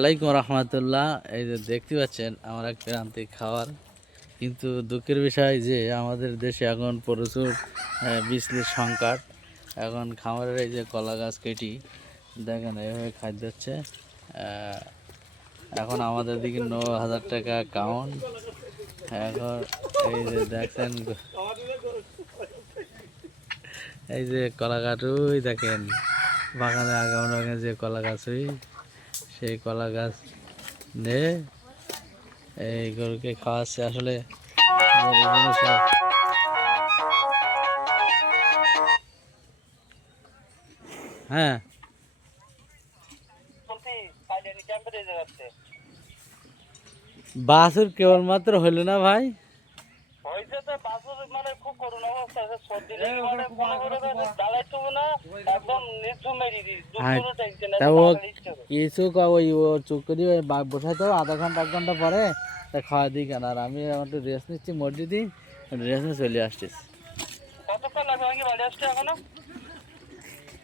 ওয়ালাইকুম রহমতুল্লাহ। এই যে দেখতে পাচ্ছেন আমরা ক্রান্তিক খাবার, কিন্তু দুঃখের বিষয় যে আমাদের দেশে এখন প্রচুর বিজলির সংকট। এখন খামারের এই যে কলা গাছ কেটি দেখেন এইভাবে খাদ্য হচ্ছে। এখন আমাদের দিকে 9,000 টাকা কাউন্ট। এখন এই যে দেখছেন এই যে কলা গাছ, ওই দেখেন বাগানে আগানো যে কলা গাছ, ওই সেই কলা গাছ নে এই গরুকে খাওয়াচ্ছে। আসলে হ্যাঁ, বাছুর কেবলমাত্র হইল না ভাই, কিছু ওই চুপ করি বসাইতে আধা ঘন্টা 1 ঘন্টা পরে তা খাওয়া দিই কেন। আর আমি একটু রেস্ট নিচ্ছি মসজিদে, রেস্ট নিয়ে চলে আসতেছি।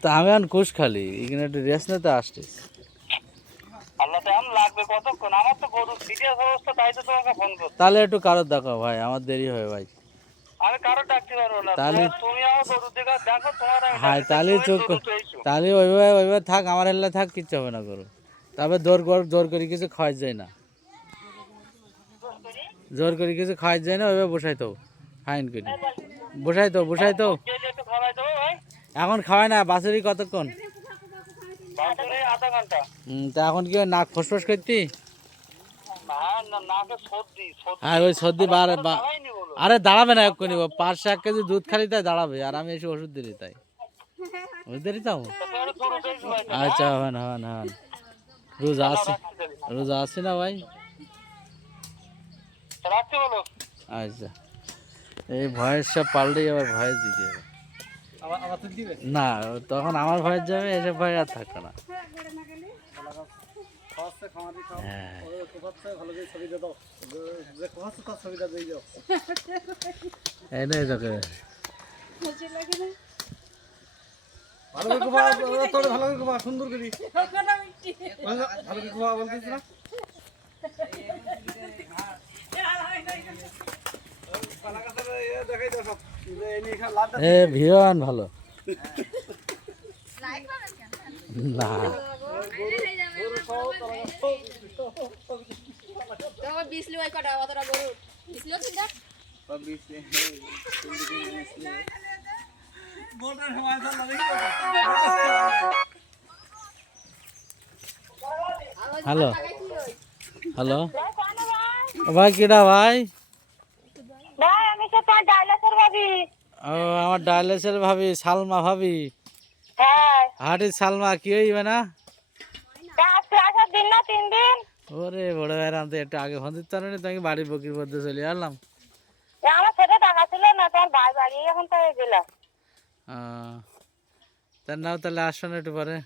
তা আমি এখন কুশ খালি এখানে একটু রেস্ট নিতে আসতেছি। তাহলে একটু কারোর দেখো ভাই, আমার দেরি হয় ভাই। তাহলে হ্যাঁ, তাহলে ওইভাবে থাক, আমার হেলে থাক, কিচ্ছু হবে না গরু। তবে জোর করে কিছু খাওয়াই যায় না, জোর করে কিছু খাওয়াই যায় না। ওইভাবে বসাইতো ফাইন করি, বসাইতো এখন খাওয়াই না। বাছুরি কতক্ষণ? তা এখন কি নাক ফসফস করতি? হ্যাঁ, ওই সর্দি আরে দাঁড়াবে না এক্ষুনি। 5-1 কেজি দুধ খালি তাই দাঁড়াবে, আর আমি এসে ওষুধ দিলি তাই বুঝতে দিতাম। আচ্ছা, হন রোজা আসছি না ভাই। আচ্ছা, এই ভয়েস সব পাল্টেই আবার ভয়েস দিতে হবে না, তখন আমার ভয়েস যাবে, এসব ভয় আর থাকবে না। সুন্দর করি ভিওয়ান ভালো না। হ্যালো হ্যালো ভাই, কিডা ভাই? ও, আমার ডায়ালিসিসের ভাবি, সালমা ভাবি। হাটির সালমা কি হইবে না? ওরে বড় ভাই, আমি তো একটু আগে ফোন দিতে পারি, তুমি বাড়ির বকির মধ্যে চলে আসলাম। তার নাও তাহলে আসো না একটু পরে।